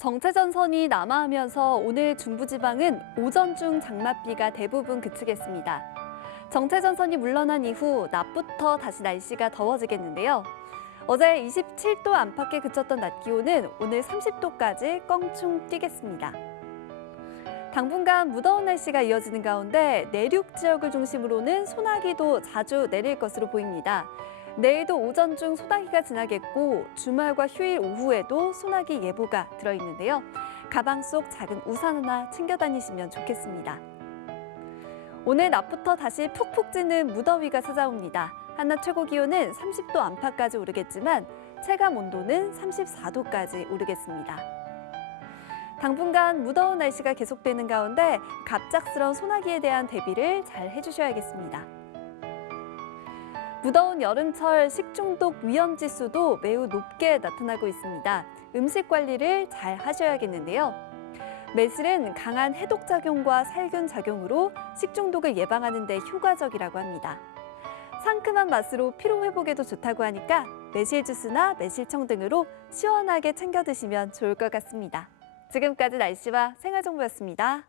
정체전선이 남하하면서 오늘 중부지방은 오전 중 장맛비가 대부분 그치겠습니다. 정체전선이 물러난 이후 낮부터 다시 날씨가 더워지겠는데요. 어제 27도 안팎에 그쳤던 낮 기온은 오늘 30도까지 껑충 뛰겠습니다. 당분간 무더운 날씨가 이어지는 가운데 내륙 지역을 중심으로는 소나기도 자주 내릴 것으로 보입니다. 내일도 오전 중 소나기가 지나겠고 주말과 휴일 오후에도 소나기 예보가 들어있는데요. 가방 속 작은 우산 하나 챙겨 다니시면 좋겠습니다. 오늘 낮부터 다시 푹푹 찌는 무더위가 찾아옵니다. 한낮 최고 기온은 30도 안팎까지 오르겠지만 체감 온도는 34도까지 오르겠습니다. 당분간 무더운 날씨가 계속되는 가운데 갑작스런 소나기에 대한 대비를 잘 해주셔야겠습니다. 무더운 여름철 식중독 위험 지수도 매우 높게 나타나고 있습니다. 음식 관리를 잘 하셔야겠는데요. 매실은 강한 해독 작용과 살균 작용으로 식중독을 예방하는 데 효과적이라고 합니다. 상큼한 맛으로 피로 회복에도 좋다고 하니까 매실 주스나 매실청 등으로 시원하게 챙겨 드시면 좋을 것 같습니다. 지금까지 날씨와 생활 정보였습니다.